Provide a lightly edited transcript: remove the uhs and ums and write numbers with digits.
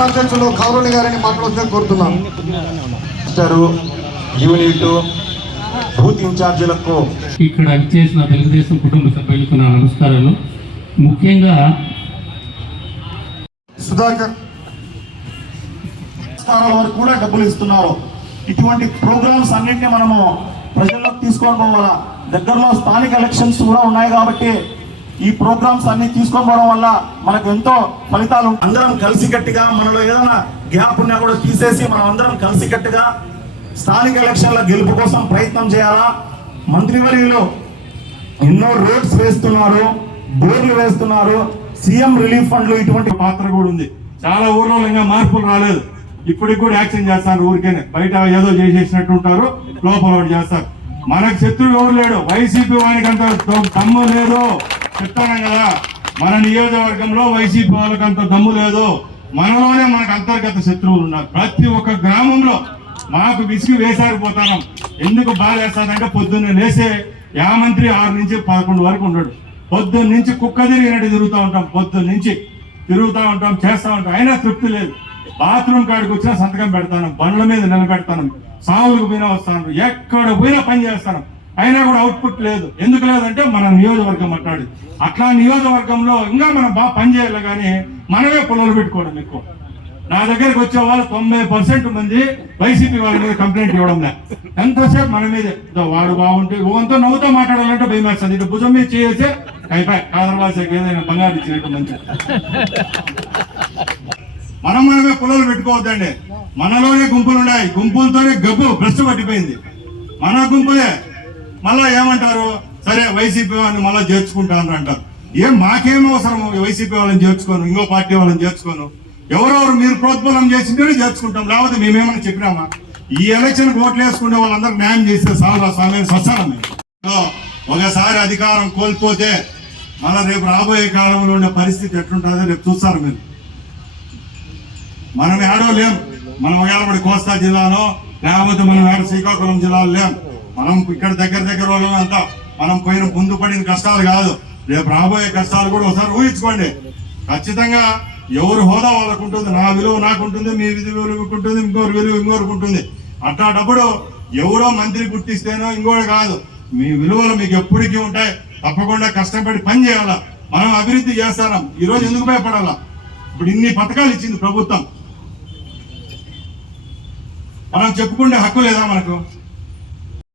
మండల అధ్యక్షులు కౌరుని గారిని మాట్లాడుతూ కోరుతున్నాను. యూనిట్ బూత్ ఇన్ఛార్జీలకు ఇక్కడ చేసిన తెలుగుదేశం కుటుంబ సభ్యులకు నా నమస్కారాలు. ముఖ్యంగా సుధాకర్ వారు కూడా డబ్బులు ఇస్తున్నారు. ఇటువంటి ప్రోగ్రామ్స్ అన్నింటినీ మనము ప్రజల్లోకి తీసుకొని పోవాలా. దగ్గరలో స్థానిక ఎలక్షన్స్ కూడా ఉన్నాయి కాబట్టి ఈ ప్రోగ్రామ్స్ అన్ని తీసుకొని పోవడం వల్ల మనకు ఎంతో ఫలితాలు. అందరం కలిసికట్టుగా మనలో ఏదైనా గ్యాప్ ఉన్నా కూడా తీసేసి మనం అందరం కలిసికట్టుగా స్థానిక ఎలక్షన్ల గెలుపు కోసం ప్రయత్నం చేయాలా. మంత్రివర్యులు ఎన్నో రోడ్స్ వేస్తున్నారు, బోర్లు వేస్తున్నారు, సీఎం రిలీఫ్ ఫండ్లు ఇటువంటి పాత్ర కూడా ఉంది. చాలా ఊర్లో ఇంకా మార్పులు రాలేదు. ఇప్పటికి కూడా యాక్షన్ చేస్తారు. ఊరికేనే బయట ఏదో చేసేసినట్టు ఉంటారు, లోపల ఒకటి చేస్తారు. మనకు శత్రువు ఎవరు లేడు. వైసీపీ వానికి అంత దమ్ము లేదు. చెప్తాను కదా, మన నియోజకవర్గంలో వైసీపీ వాళ్ళకి అంత దమ్ము లేదు. మనలోనే మనకు అంతర్గత శత్రువులు ఉన్నారు. ప్రతి ఒక్క గ్రామంలో మాకు విసిగి వేసారిపోతాం. ఎందుకు బాధ వేస్తానంటే పొద్దున్నే లేసే మంత్రి 6 నుంచి 11 వరకు ఉండడు. పొద్దున్న నుంచి కుక్క తిరిగినట్టు తిరుగుతూ ఉంటాం. పొద్దున్న నుంచి తిరుగుతూ ఉంటాం, చేస్తూ ఉంటాం. అయినా తృప్తి లేదు. బాత్రూమ్ కాడికి వచ్చినా సంతకం పెడతాను, బండ్ల మీద నిలబెడతాను, సావులకు పోయినా వస్తాను, ఎక్కడ పోయినా పని చేస్తాను. అయినా కూడా అవుట్పుట్ లేదు. ఎందుకు లేదంటే మన నియోజకవర్గం అట్లాంటి. అట్లా నియోజకవర్గంలో ఇంకా మనం బాగా పని చేయాలి కానీ మనమే పొలాలు పెట్టుకోవడం ఎక్కువ. నా దగ్గరికి వచ్చే వాళ్ళు 90% మంది వైసీపీ వాళ్ళ మీద కంప్లైంట్ ఇవ్వడం లే. ఎంతసేపు మన మీదే వాడు బాగుంటే ఓంతో నవ్వుతో మాట్లాడాలంటే భయం వేస్తుంది. ఇటు భుజం మీద చేసే అయిపోయి కాదర్వాసకి ఏదైనా బంగారు ఇచ్చినట్టు మంచి. మనమే పొలాలు పెట్టుకోవద్దండి. మనలోనే గుంపులు ఉన్నాయి. గుంపులతోనే గబ్బు భ్రష్టు పట్టిపోయింది. మన గుంపులే మళ్ళా ఏమంటారు, సరే వైసీపీ వాళ్ళని మళ్ళీ చేర్చుకుంటాను అంటారు. మాకేం అవసరం వైసీపీ వాళ్ళని చేర్చుకోను, ఇంకో పార్టీ వాళ్ళని చేర్చుకోను. ఎవరెవరు మీరు ప్రోత్బలం చేసింటేనే చేర్చుకుంటాం, లేకపోతే మేమేమన్నా చెప్పినామా? ఈ ఎలక్షన్ ఓట్లు వేసుకునే వాళ్ళందరూ న్యాయం చేస్తే చాలా స్వామి స్వచ్ఛానం. ఒకసారి అధికారం కోల్పోతే మళ్ళీ రేపు రాబోయే కాలంలో ఉండే పరిస్థితి ఎట్లుంటుందో రేపు చూస్తారు మీరు. మనం ఏడో లేం. మనం ఒకవేళ కోస్తా జిల్లాలో లేకపోతే మనం ఏడ శ్రీకాకుళం జిల్లాలో లేం. మనం ఇక్కడ దగ్గర వాళ్ళం అంతా మనం పోయిన ముందు పడిన కష్టాలు కాదు, రేపు రాబోయే కష్టాలు కూడా ఒకసారి ఊహించుకోండి. ఖచ్చితంగా ఎవరు హోదా వాళ్ళకు ఉంటుంది. నా విలువ నాకు ఉంటుంది, మీ విలువ ఉంటుంది, ఇంకోరు విలువ ఇంకోరికి ఉంటుంది. అట్లాంటప్పుడు ఎవరో మంత్రి గుర్తిస్తేనో ఇంకోటి కాదు, మీ విలువలు మీకు ఎప్పటికీ ఉంటాయి. తప్పకుండా కష్టపడి పని చేయాలా. మనం అభివృద్ధి చేస్తాం. ఈరోజు ఎందుకు భయపడాలా? ఇప్పుడు ఇన్ని పథకాలు ఇచ్చింది ప్రభుత్వం. మనం చెప్పుకుంటే హక్కు లేదా మనకు?